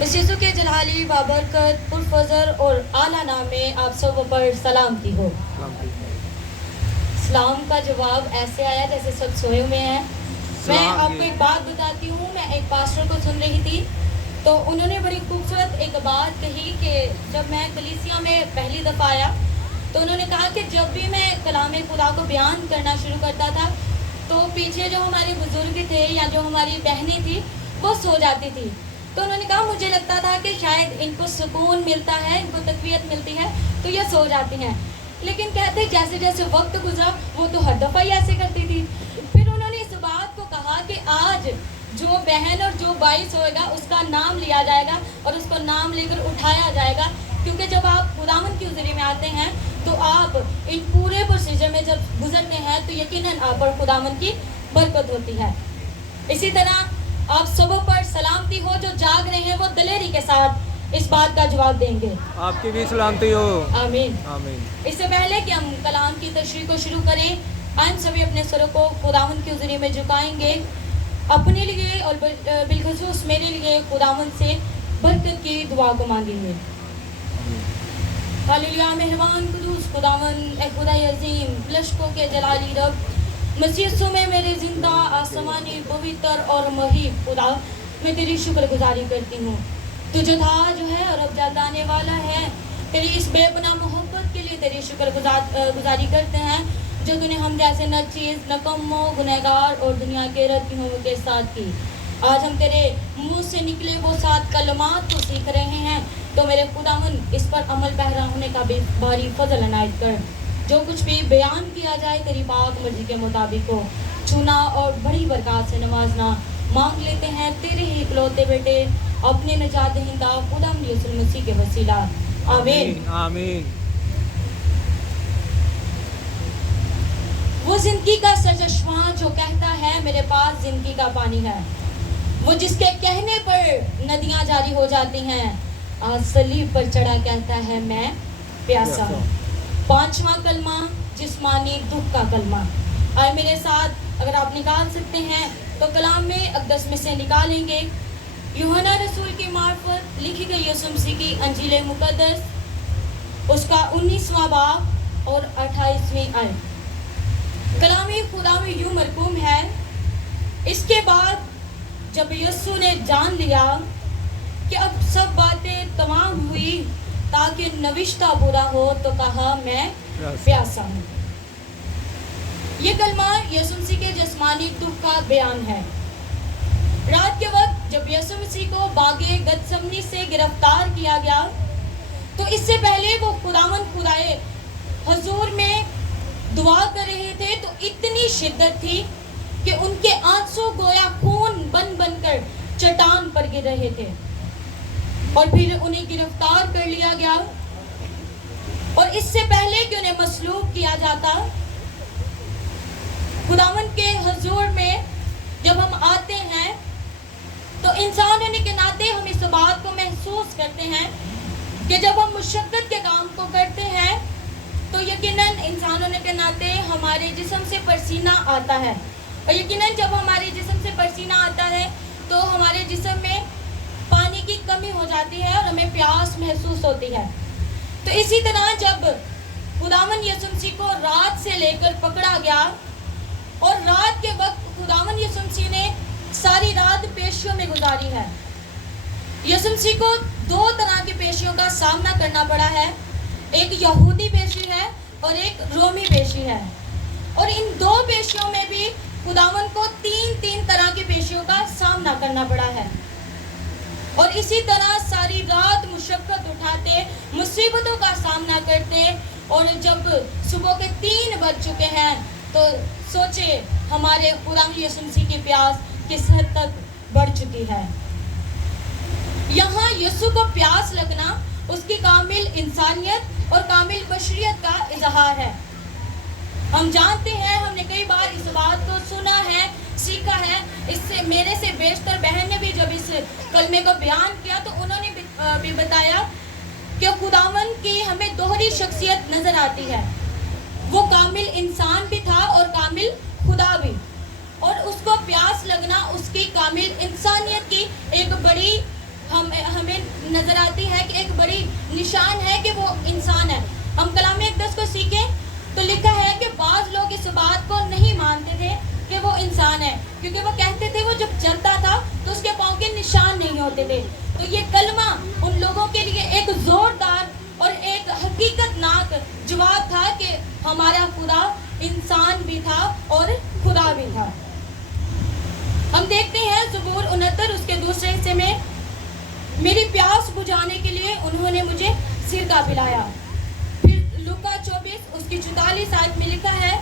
बस यीशु के जलाली बाबरकत पुरफजर और आला नाम में आप सब पर सलामती हो। सलाम का जवाब ऐसे आया जैसे सब सोए हुए हैं। मैं आपको एक बात बताती हूँ। मैं एक पास्टर को सुन रही थी तो उन्होंने बड़ी खूबसूरत एक बात कही कि जब मैं कलीसिया में पहली दफ़ा आया तो उन्होंने कहा कि जब भी मैं कलाम खुदा को बयान करना शुरू करता था तो पीछे जो हमारे बुजुर्ग थे या जो हमारी बहनें थी वो सो जाती थी। तो उन्होंने कहा मुझे लगता था कि शायद इनको सुकून मिलता है, इनको तकवीयत मिलती है तो ये सो जाती हैं। लेकिन कहते जैसे जैसे वक्त गुजरा वो तो हर दफ़ा ही ऐसे करती थी। फिर उन्होंने इस बात को कहा कि आज जो बहन और जो भाई सोएगा उसका नाम लिया जाएगा और उसको नाम लेकर उठाया जाएगा, क्योंकि जब आप खुदावंद की हुज़ूरी में आते हैं तो आप इन पूरे प्रोसीजर में जब गुजरते हैं तो यकीनन आप पर खुदावंद की बरकत होती है। इसी तरह आप सब पर सलामती हो। जो जाग रहे हैं वो दलेरी के साथ इस बात का जवाब देंगे। आपकी भी सलामती हो। आमीन आमीन। इससे पहले कि हम कलाम की तशरीह को शुरू करें, हम सभी अपने सरों को खुदावंद की हुज़ूरी में झुकाएंगे, अपने लिए और बिलखुसूस मेरे लिए खुदावंद से बरकत की दुआ को मांगेंगे। हालेलुया। मेहरबान कुदूस खुदावंद ए खुदाई अजीम लश्कों के जलाली रब, मसीह में मेरे जिंदा आसमानी पवित्र और मुहीब खुदा, मैं तेरी शुक्रगुजारी करती हूँ। तू जो था जो है और अब जाता आने वाला है, तेरी इस बेपनाह मोहब्बत के लिए तेरी शुक्रगुजारी करते हैं जो तूने हम जैसे नचीज़, नकम्मो, गुनहगार और दुनिया के रद्दियों के साथ की। आज हम तेरे मुंह से निकले वो 7 कलमात को सीख रहे हैं, तो मेरे खुदावंद इस पर अमल पैरा होने का भी भारी फजल अनायत कर। जो कुछ भी बयान किया जाए तेरी पाक मर्जी के मुताबिक हो। चुना और बड़ी बरकत से नवाजना मांग लेते हैं तेरे ही इकलौते बेटे अपने नजात दहिंदा खुदावंद यीशु मसीह के वसीला, आमीन आमीन। वो जिंदगी का सरचश्मा जो कहता है मेरे पास जिंदगी का पानी है, वो जिसके कहने पर नदियां जारी हो जाती हैं, आज सलीब पर चढ़ा कहता है मैं प्यासा हूँ। 5वां कलमा जिस्मानी दुख का कलमा। आए मेरे साथ अगर आप निकाल सकते हैं तो कलाम में अक़दस में से निकालेंगे। यूहन्ना रसूल की मार्फत लिखी गई यीशु मसीह की अंजील मुक़द्दस उसका 19वां बाब और 28वीं आयत। कलामी खुदा में यूं मरकूम है, इसके बाद जब यीशु ने जान लिया कि अब सब बातें तमाम हुई ताकि नविश्ता पूरा हो, तो कहा मैं प्यासा हूँ। ये कलमा यीशु मसीह के जिस्मानी दुख का बयान है। रात के वक्त जब यीशु मसीह को बागे गतसमनी से गिरफ्तार किया गया तो इससे पहले वो खुदावंद खुदाए हुजूर में दुआ कर रहे थे तो इतनी शिद्दत थी कि उनके आंसू गोया खून बन बनकर चट्टान पर गिर रहे थे। और फिर उन्हें गिरफ्तार कर लिया गया और इससे पहले कि उन्हें मसलूब किया जाता, खुदावंद के हुजूर में जब हम आते हैं तो इंसान होने के नाते हम इस बात को महसूस करते हैं कि जब हम मुशक्कत के काम को करते हैं तो यकीनन इंसान होने के नाते हमारे जिस्म से पसीना आता है, और यकीनन जब हमारे जिस्म से पसीना आता है तो हमारे जिस्म में पानी की कमी हो जाती है और हमें प्यास महसूस होती है। तो इसी तरह जब खुदावंद यीशु मसीह को रात से लेकर पकड़ा गया और रात के वक्त खुदावंद यीशु मसीह ने सारी रात पेशियों में गुजारी है। यीशु मसीह को 2 तरह की पेशियों का सामना करना पड़ा है, एक यहूदी पेशी है और एक रोमी पेशी है। और इन 2 पेशियों में भी खुदावंद को 3 तरह की पेशियों का सामना करना पड़ा है। और इसी तरह सारी रात मुशक्कत उठाते, मुसीबतों का सामना करते, और जब सुबह के 3 बज चुके हैं तो सोचे हमारे खुदावंद यीशु मसीह की प्यास किस हद तक बढ़ चुकी है। यहाँ यीशु को प्यास लगना उसकी कामिल इंसानियत और कामिल बशरियत का इजहार है। हम जानते हैं, हमने कई बार इस बात को सुना है, सीखा है। इससे मेरे से बेशतर बहन ने भी जब इस कलमे को बयान किया तो उन्होंने भी बताया कि खुदावंद की हमें दोहरी शख्सियत नजर आती है। वो कामिल इंसान भी था और कामिल खुदा भी, और उसको प्यास लगना उसकी कामिल इंसानियत की एक बड़ी हमें नजर आती है कि एक बड़ी निशान है कि वो इंसान है। हम कलाम अक़दस को सीखें तो लिखा है कि बाज़ लोग इस बात को नहीं मानते थे कि वो इंसान है, क्योंकि वो कहते थे वो जब चलता था तो उसके पाँव के निशान नहीं होते थे। तो ये कलमा उन लोगों के लिए एक ज़ोरदार और एक हकीकतनाक जवाब था कि हमारा खुदा इंसान भी था और खुदा भी था। हम देखते हैं ज़बूर 69 उसके दूसरे हिस्से में, मेरी प्यास बुझाने के लिए उन्होंने मुझे सिरका पिलाया। फिर लूका 24 उसकी 44 आयत में लिखा है,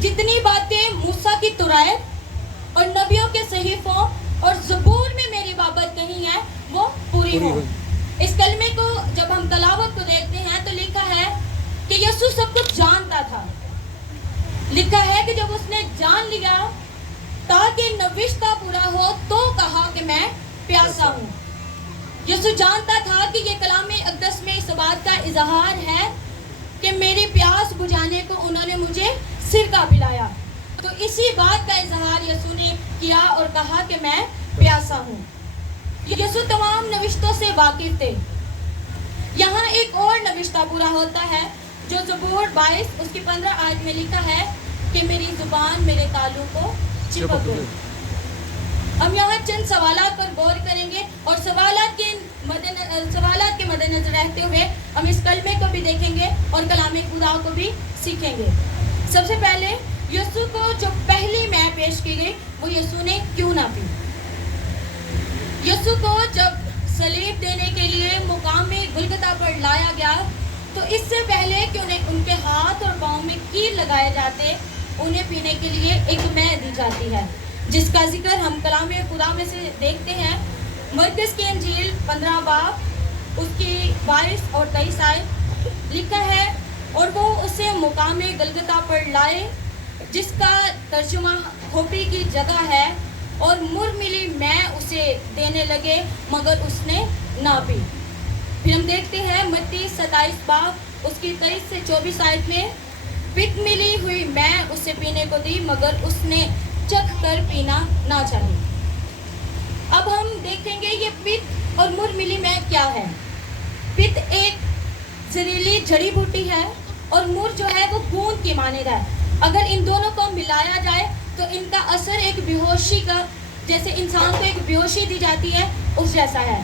जितनी बातें मूसा की तुरायत और नबियों के सहीफों और ज़बूर में मेरी बाबत कही है वो पूरी हो। इस कलमे को जब हम तलावत को देखते हैं तो लिखा है कि यीशु सब कुछ जानता था। लिखा है कि जब उसने जान लिया ताकि नविश्ता पूरा हो तो कहा कि मैं प्यासा हूँ। यीशु जानता था कि ये कलाम अक़दस में इस बात का इजहार है कि मेरी प्यास बुझाने को उन्होंने मुझे सिरका पिलाया। तो इसी बात का इजहार यीशु ने किया और कहा कि मैं प्यासा हूँ। यीशु तमाम नविश्तों से वाकिफ थे। यहाँ एक और नविश्ता पूरा होता है जो ज़बूर 22 उसकी 15 आयत में लिखा है कि मेरी ज़ुबान मेरे तालू को चिपक गई। हम यहाँ चंद सवालात पर गौर करेंगे और सवालात के मद्देनजर रहते हुए हम इस कलमे को भी देखेंगे और कलाम खुदा को भी सीखेंगे। सबसे पहले यीशु को जो पहली मैं पेश की गई वो यीशु ने क्यों ना पी। यीशु को जब सलीब देने के लिए मुकाम गुलगुता पर लाया गया तो इससे पहले कि उन्हें उनके हाथ और पाँव में कील लगाए जाते, उन्हें पीने के लिए एक मैं दी जाती है, जिसका जिक्र हम कलाम खुदा में से देखते हैं। मरकस की इंजील 15 बाब उसकी 22 और 23 आयत लिखा है, और वो उसे मुकाम गुलगुता पर लाए जिसका तर्जुमा खोपड़ी की जगह है, और मुर मिली मैं उसे देने लगे मगर उसने ना पी। फिर हम देखते हैं मत्ती 27 बाब उसकी 23 से 24 आयत में, पिक मिली हुई मैं उसे पीने को दी मगर उसने चख कर पीना ना चाही। अब हम देखेंगे ये पित और मुर मिली मैं क्या है। पित एक जहरीली जड़ी बूटी है और मुर जो है वो गूंद की मानद है। अगर इन दोनों को मिलाया जाए तो इनका असर एक बेहोशी का, जैसे इंसान को एक बेहोशी दी जाती है उस जैसा है।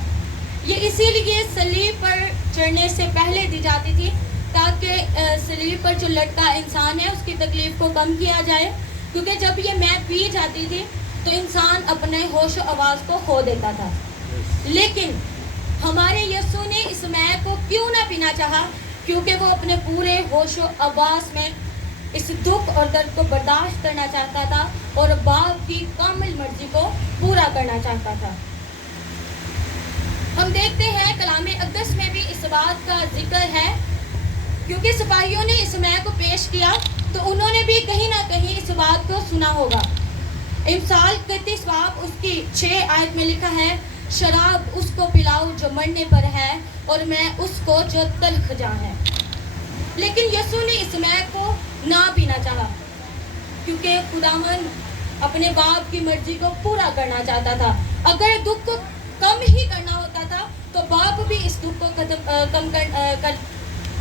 ये इसीलिए सलीब पर चढ़ने से पहले दी जाती थी ताकि सलीब पर जो लटका इंसान है उसकी तकलीफ को कम किया जाए, क्योंकि जब ये मैं पी जाती थी तो इंसान अपने होश और आवाज़ को खो देता था। लेकिन हमारे यीशु ने इस मैं को क्यों ना पीना चाहा, क्योंकि वो अपने पूरे होश और आवाज़ में इस दुख और दर्द को बर्दाश्त करना चाहता था और बाप की कामिल मर्जी को पूरा करना चाहता था। हम देखते हैं कलाम अक़दस में भी इस बात का जिक्र है, क्योंकि सिपाहियों ने इस मैं को पेश किया तो उन्होंने भी कहीं ना कहीं इस बात को सुना होगा। इमसाल 31 बाब उसकी 6 आयत में लिखा है, शराब उसको पिलाओ जो मरने पर है और मैं उसको जो तल्ख जा है। लेकिन यीशु ने इस मैं को ना पीना चाहा, क्योंकि खुदावन अपने बाप की मर्जी को पूरा करना चाहता था। अगर दुख को कम ही करना होता था तो बाप भी इस दुख को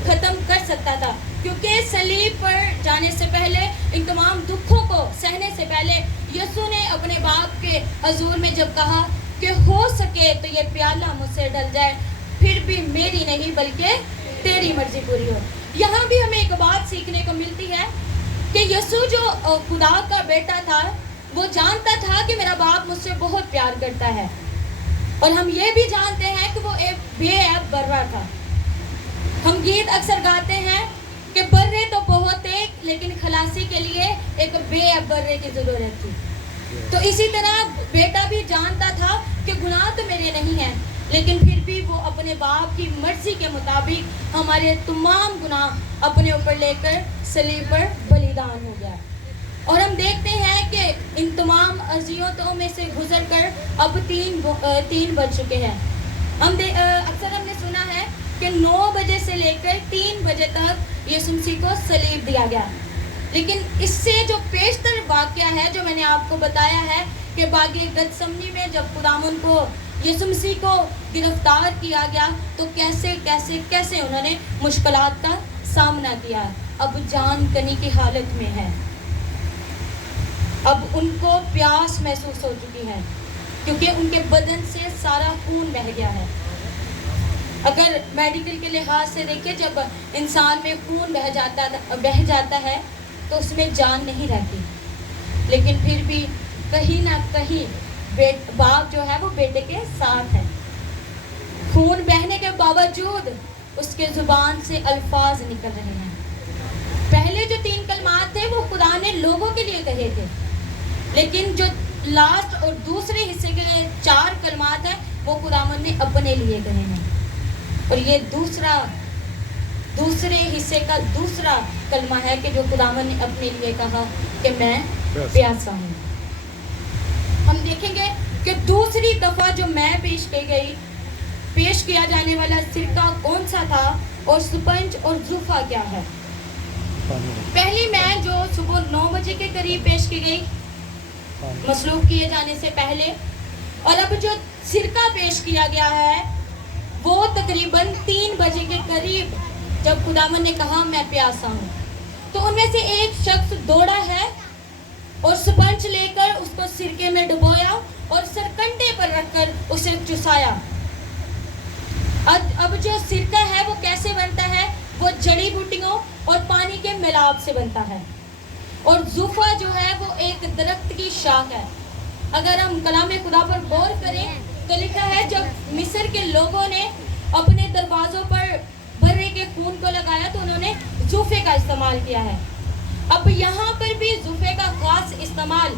खत्म कर सकता था, क्योंकि सलीब पर जाने से पहले, इन तमाम दुखों को सहने से पहले यीशु ने अपने बाप के हजूर में जब कहा कि हो सके तो ये प्याला मुझसे डल जाए, फिर भी मेरी नहीं बल्कि तेरी मर्जी पूरी हो। यहाँ भी हमें एक बात सीखने को मिलती है कि यीशु जो खुदा का बेटा था वो जानता था कि मेरा बाप मुझसे बहुत प्यार करता है, और हम ये भी जानते हैं कि वो एक बेऐब बर्रा था। हम गीत अक्सर गाते हैं कि बर्रे तो बहुत थे लेकिन खलासी के लिए एक बेऐब बर्रे की ज़रूरत थी। तो इसी तरह बेटा भी जानता था कि गुनाह तो मेरे नहीं हैं, लेकिन फिर भी वो अपने बाप की मर्जी के मुताबिक हमारे तमाम गुनाह अपने ऊपर लेकर सलीब पर बलिदान हो गया। और हम देखते हैं कि इन तमाम अज़ियतों में से गुजर कर अब तीन बज चुके हैं। अक्सर हमने सुना है कि 9 बजे से लेकर 3 बजे तक यीशु मसीह को सलीब दिया गया, लेकिन इससे जो पेशतर वाक़या है जो मैंने आपको बताया है कि बागी गतसमनी में जब खुदावंद को یسوع مسیح کو گرفتار کیا گیا تو کیسے کیسے کیسے انہوں نے مشکلات کا سامنا کیا. اب جان کنی کی حالت میں ہے. اب ان کو پیاس محسوس ہو چکی ہے کیونکہ ان کے بدن سے سارا خون بہہ گیا ہے. اگر میڈیکل کے لحاظ سے دیکھیں جب انسان میں خون بہہ جاتا ہے تو اس میں جان نہیں رہتی. لیکن پھر بھی کہیں نہ کہیں باپ جو ہے وہ بیٹے کے ساتھ ہے. خون بہنے کے باوجود اس کے زبان سے الفاظ نکل رہے ہیں. پہلے جو 3 کلمات تھے وہ خدا نے لوگوں کے لیے کہے تھے, لیکن جو لاسٹ اور دوسرے حصے کے 4 کلمات ہیں وہ خداوند نے اپنے لیے کہے ہیں. اور یہ دوسرے حصے کا دوسرا کلمہ ہے کہ جو خداوند نے اپنے لیے کہا کہ میں پیاسا ہوں. ہم دیکھیں گے کہ دوسری دفعہ جو میں پیش کیا جانے والا سرکہ کون سا تھا اور سپنج اور زوفہ کیا ہے. پہلی میں جو صبح 9 بجے کے قریب پیش کی گئی مصلوب کیے جانے سے پہلے, اور اب جو سرکہ پیش کیا گیا ہے وہ تقریباً 3 بجے کے قریب جب خداوند نے کہا میں پیاسا ہوں. تو ان میں سے ایک شخص دوڑا ہے اور سپنج لے کر اس کو سرکے میں ڈبویا اور سرکنڈے پر رکھ کر اسے چسایا. اب جو سرکہ ہے وہ کیسے بنتا ہے؟ وہ جڑی بوٹیوں اور پانی کے ملاپ سے بنتا ہے. اور زوفہ جو ہے وہ ایک درخت کی شاخ ہے. اگر ہم کلام خدا پر غور کریں تو لکھا ہے جب مصر کے لوگوں نے اپنے دروازوں پر بھرے کے خون کو لگایا تو انہوں نے زوفے کا استعمال کیا ہے. اب یہاں پر بھی زوفے کا خاص استعمال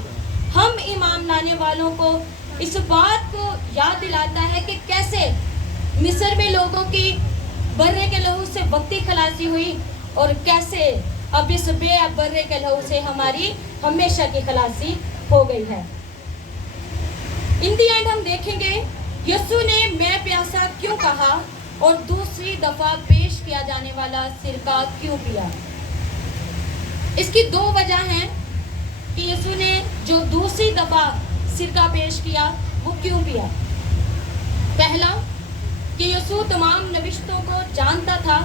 ہم ایمان لانے والوں کو اس بات کو یاد دلاتا ہے کہ کیسے مصر میں لوگوں کی برے کے لہو سے وقتی خلاصی ہوئی اور کیسے اب اس بے برے کے لہو سے ہماری ہمیشہ کی خلاصی ہو گئی ہے. ان دی اینڈ ہم دیکھیں گے یسوع نے میں پیاسا کیوں کہا اور دوسری دفعہ پیش کیا جانے والا سرکہ کیوں پیا. اس کی 2 وجہ ہیں کہ یسوع نے جو دوسری دفعہ سرکہ پیش کیا وہ کیوں پیا. پہلا کہ یسوع تمام نوشتوں کو جانتا تھا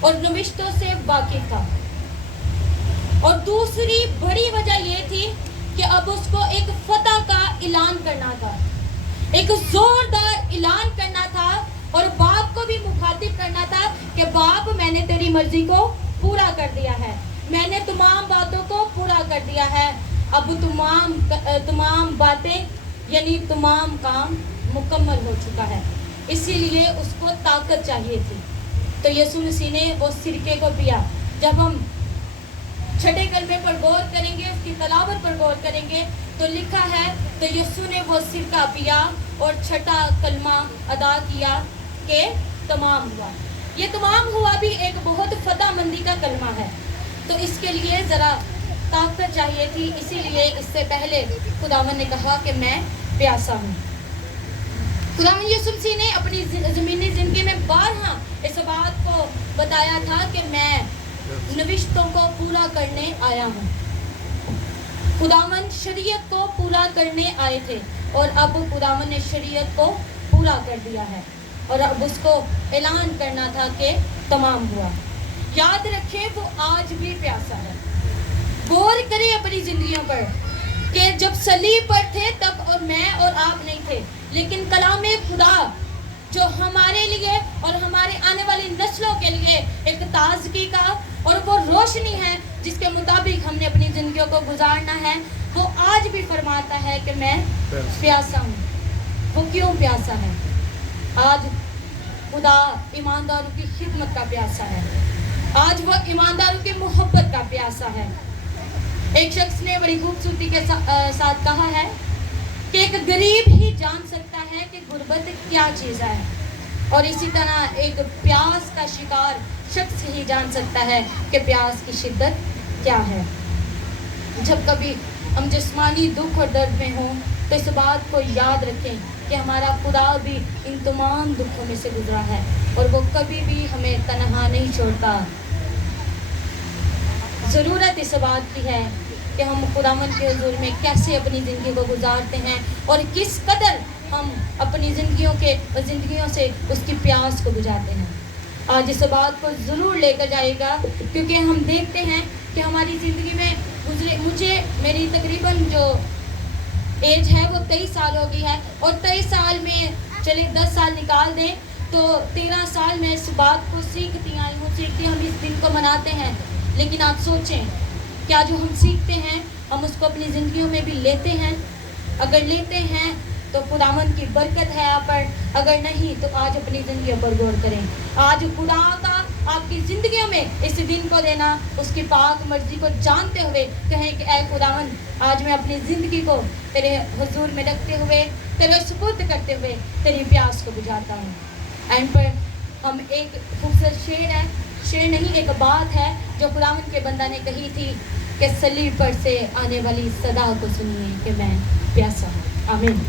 اور نوشتوں سے واقف تھا. اور دوسری بڑی وجہ یہ تھی کہ اب اس کو ایک فتح کا اعلان کرنا تھا, ایک زوردار اعلان کرنا تھا اور باپ کو بھی مخاطب کرنا تھا کہ باپ میں نے تیری مرضی کو پورا کر دیا ہے, میں نے تمام باتوں کو پورا کر دیا ہے, اب تمام باتیں یعنی تمام کام مکمل ہو چکا ہے. اسی لیے اس کو طاقت چاہیے تھی. تو یسوع مسیح نے وہ سرکے کو پیا. جب ہم 6 کلمے پر غور کریں گے, اس کی تلاوت پر غور کریں گے تو لکھا ہے تو یسوع نے وہ سرکہ پیا اور 6 کلمہ ادا کیا کہ تمام ہوا. یہ تمام ہوا بھی ایک بہت فتح مندی کا کلمہ ہے. تو اس کے لیے ذرا طاقت چاہیے تھی, اسی لیے اس سے پہلے خداوند نے کہا کہ میں پیاسا ہوں. خداوند یسوع مسیح نے اپنی زمینی زندگی میں بارہا اس بات کو بتایا تھا کہ میں نوشتوں کو پورا کرنے آیا ہوں. خداوند شریعت کو پورا کرنے آئے تھے اور اب خداوند نے شریعت کو پورا کر دیا ہے اور اب اس کو اعلان کرنا تھا کہ تمام ہوا. یاد رکھیں وہ آج بھی پیاسا ہے. غور کریں اپنی زندگیوں پر کہ جب صلیب پر تھے تب اور میں اور آپ نہیں تھے, لیکن کلام خدا جو ہمارے لیے اور ہمارے آنے والی نسلوں کے لیے ایک تازگی کا اور وہ روشنی ہے جس کے مطابق ہم نے اپنی زندگیوں کو گزارنا ہے, وہ آج بھی فرماتا ہے کہ میں پیاسا ہوں. وہ کیوں پیاسا ہے؟ آج خدا ایمانداروں کی خدمت کا پیاسا ہے, آج وہ ایمانداروں کی محبت کا پیاسا ہے. ایک شخص نے بڑی خوبصورتی کے ساتھ کہا ہے کہ ایک غریب ہی جان سکتا ہے کہ غربت کیا چیز ہے, اور اسی طرح ایک پیاس کا شکار شخص ہی جان سکتا ہے کہ پیاس کی شدت کیا ہے. جب کبھی ہم جسمانی دکھ اور درد میں ہوں تو اس بات کو یاد رکھیں کہ ہمارا خدا بھی ان تمام دکھوں میں سے گزرا ہے اور وہ کبھی بھی ہمیں تنہا نہیں چھوڑتا. ضرورت اس بات کی ہے کہ ہم خداوند کے حضور میں کیسے اپنی زندگی کو گزارتے ہیں اور کس قدر हम अपनी ज़िंदगियों से उसकी प्यास को बुझाते हैं। आज इस बात को ज़रूर लेकर जाइएगा, क्योंकि हम देखते हैं कि हमारी ज़िंदगी में मेरी तकरीबन जो एज है वो 23 साल हो गई है, और 23 साल में चलिए 10 साल निकाल दें तो 13 साल में इस बात को सीखती हम इस दिन को मनाते हैं। लेकिन आप सोचें, क्या जो हम सीखते हैं हम उसको अपनी ज़िंदगियों में भी लेते हैं? अगर लेते हैं तो खुदावंद की बरकत है आप पर, अगर नहीं तो आज अपनी ज़िंदगी पर गौर करें। आज खुदा का आपकी ज़िंदगियों में इस दिन को देना, उसकी पाक मर्जी को जानते हुए कहें कि ऐ खुदावंद, आज मैं अपनी ज़िंदगी को तेरे हुजूर में रखते हुए, तेरे सुपुर्द करते हुए तेरी प्यास को बुझाता हूँ। एंड पर हम एक खूबसूरत शेर नहीं एक बात है जो खुदावंद के बंदा ने कही थी कि सलीब पर से आने वाली सदा को सुनिए कि मैं प्यासा हूँ। आमीन।